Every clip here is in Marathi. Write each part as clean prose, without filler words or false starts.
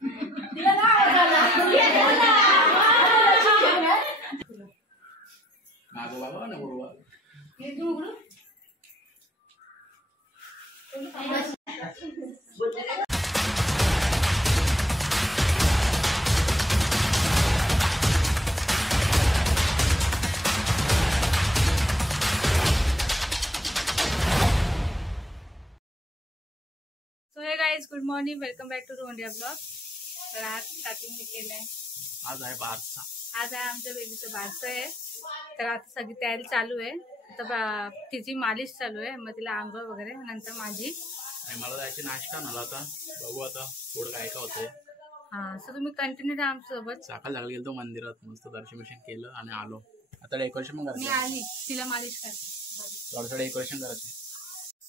So hey guys, good morning, welcome back to India blog. तर आज स्टार्टिंग मी केलंय. आज आहे आमच्या बेबीचं बारसं आहे. तर आता सगळी तयारी चालू आहे. आता तिची मालिश चालू आहे, मग तिला आंघोळ वगैरे, नंतर माझी मला जायची नाश्ता मला आता बघू आता पुढे काय काय होतंय. हा, सो तुम्ही कंटिन्यू राहा आमच्यासोबत. सकाळ झालं गेलो मंदिरात, मस्त दर्शन केलं आणि आलो. आता डेकोरेशन पण करायचं. मी आली, तिला मालिश करते. थोडंसं डेकोरेशन करायचं.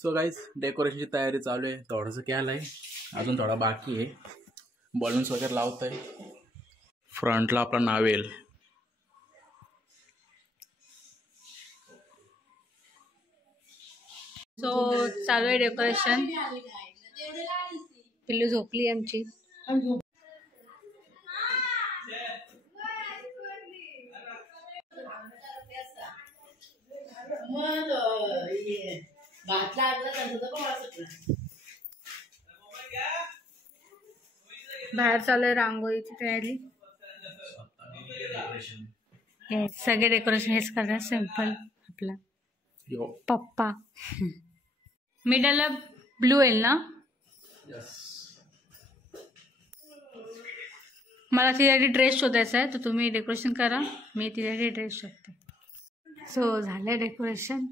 सो गाईज, डेकोरेशनची तयारी चालू आहे. थोडंसं केलं आहे, अजून थोडा बाकी आहे. बलून्स वगैरे लावत आहे. फ्रंटला आपला नावेल. सो चालू आहे डेकोरेशन. पिल्लू झोपली आमची. बाहेर चालू आहे रांगोळीची तयारी. हे सगळे डेकोरेशन हेच करतात. सिंपल आपला पप्पा. मिडलला ब्लू येईल ना. मला तिच्यासाठी ड्रेस शोधायचा आहे, तर तुम्ही डेकोरेशन करा, मी तिच्यासाठी ड्रेस शोधते. सो झालंय डेकोरेशन.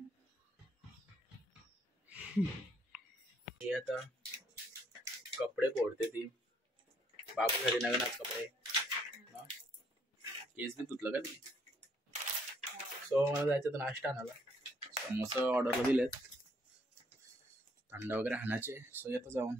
आता कपडे फोडते ती. बाबूसाठी नवीन कपडे. केस बी तुटलं का ती. सो मला जायचं तर नाश्ता आणायला. समोसा ऑर्डरला दिलेत, थंड वगैरे आणायचे. सो येतं जाऊन.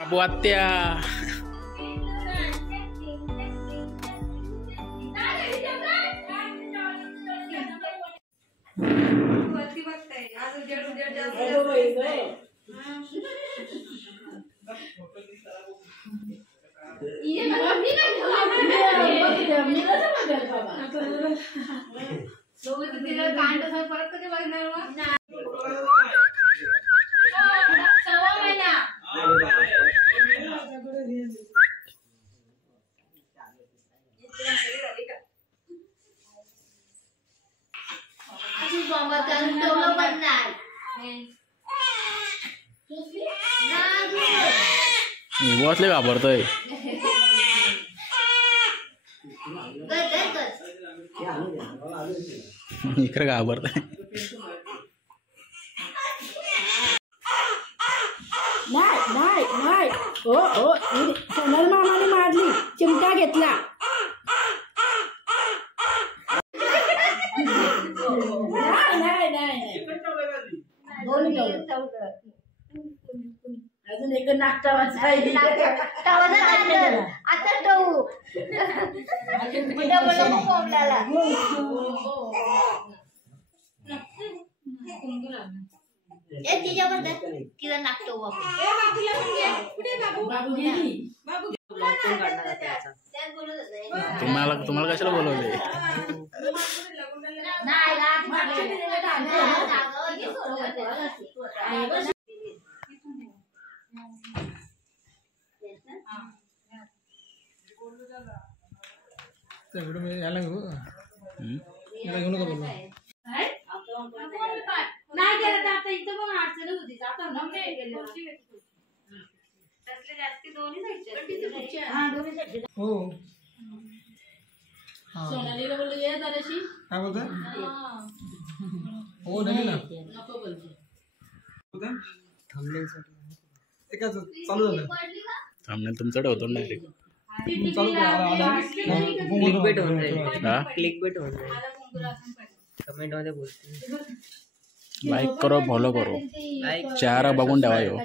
अबू आत्या बसले घाबरतोय. इकडे घाबरतोय. नाही हो सोनल मामाने मारली. चिमटा घेतला. अजून एक नाश्ता तिला नागतो तुम्हाला कशाला बोलवले. याला घेऊ नका बोलू. नाही गेलं तर आता इथं पण अडचण होती. आता जास्ती हो सोनालीला बोललो ये जराशी. काय बोलताय? हो नाही ना नको बोलतो. एकाच चालू झालं थांबण्यात तुमच्याकडे होतो डायरेक्ट. चालू क्लिक बेट होऊन जाईल. हा क्लिक बेट होऊन जाईल. कमेंट मध्ये बोलते. लाईक करो फॉलो करो लाईक चेहरा बघून ठेवा ह्यो.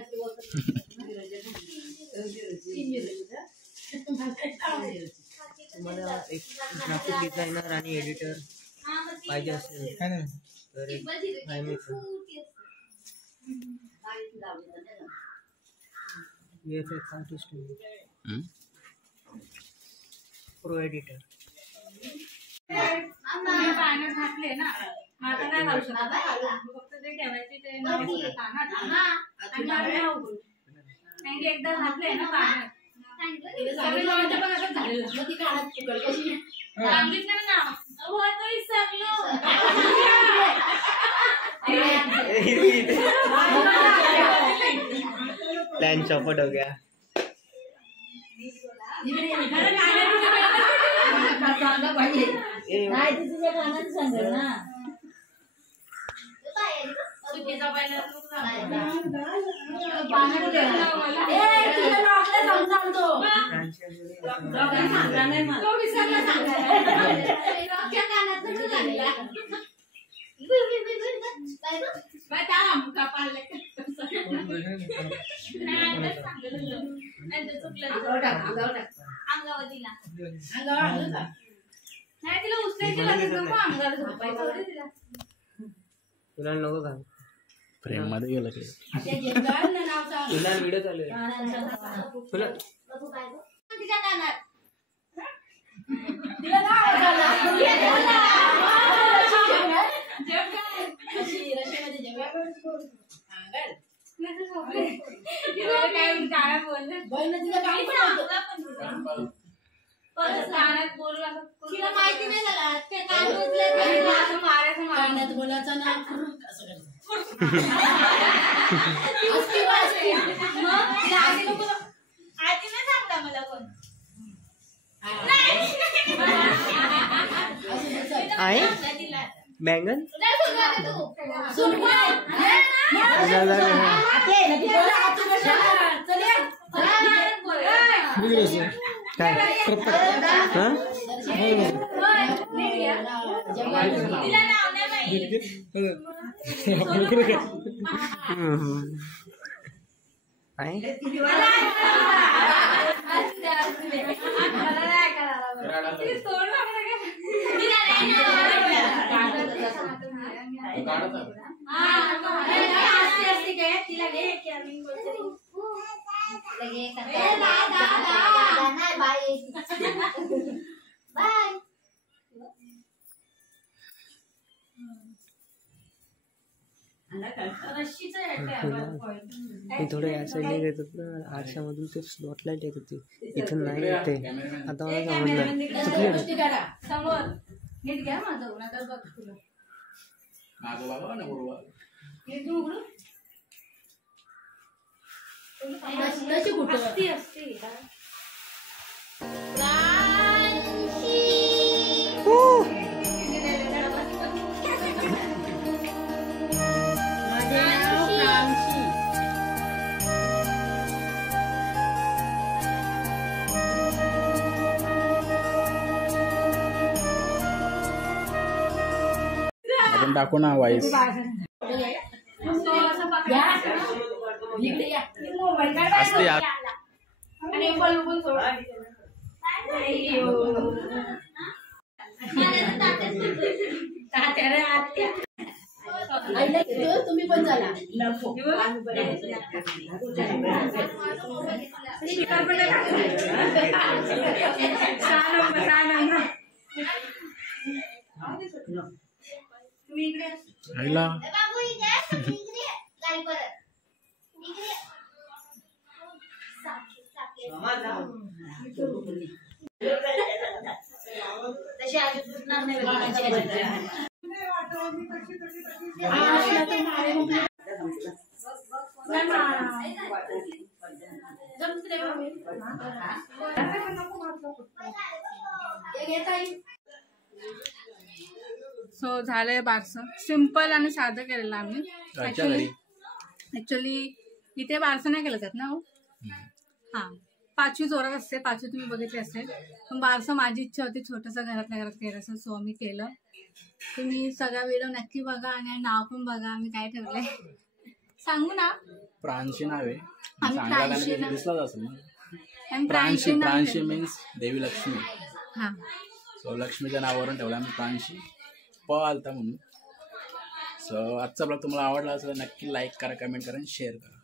तुम्हाला एक ग्राफिक डिझायनर आणि एडिटर पाहिजे असेल काय नाही तर एक आहे मित्र. VFX आर्टिस्ट हम्म? Pro editor. पाण्यात घातले ना आता नाही घालू शकत. फक्त ते ठेवायचे ते पाण्यात आणि कारण की एकदा घातले ना पाण्यात सगळे लोकांच्या पण असंच झालेलं. सांगितलं ना हो तो विसरलो. प्लान चौपट हो गया. चुकीचा पहिला नाही तिला उचलायची लगेच नको अंगाला झोपायचं तिला. तुला नको का फ्रेम मध्ये गेलं ते. तुला व्हिडिओ चालू आहे. तुला तिच्या कानात तिला माहिती नाही झाला ते कान उचले मारायचं मारण्यात बोलायचं ना आधी नाही सांगता मला कोण आहे बँगन काय मी थोडं या साईडने घेत होत ना आरशामधून ते स्लॉट लाईट येत होती इथून नाही येते. आता मला समजलं चुकलं. समोर नीट घ्या माझं नंतर बघ तुला असते आपण टाकू ना वाईस. असते यार. तुम्ही पण झाला आईला सो झालंय बारसं. सिंपल आणि साधं केलेलं आम्ही. ऍक्च्युली इथे बारसं नाही केलं जात ना हो. हा, पाचवी जोरात असते, पाचवी तुम्ही बघितली असेल. पण बारसं माझी इच्छा होती छोटंसं घरातल्या घरात केलं, सो आम्ही केलं. तुम्ही सगळा व्हिडिओ नक्की बघा आणि नाव पण बघा आम्ही काय ठेवलंय. सांगू ना? प्रांशी नाव आहे. प्रांशी प्रांशी मीन्स देवी लक्ष्मी. हा, सो लक्ष्मीच्या नावावरून ठेवला आम्ही प्रांशी. आलता म्हणून. सो आजचा ब्लॉग तुम्हाला आवडला असेल नक्की लाईक करा, कमेंट करा आणि शेअर करा.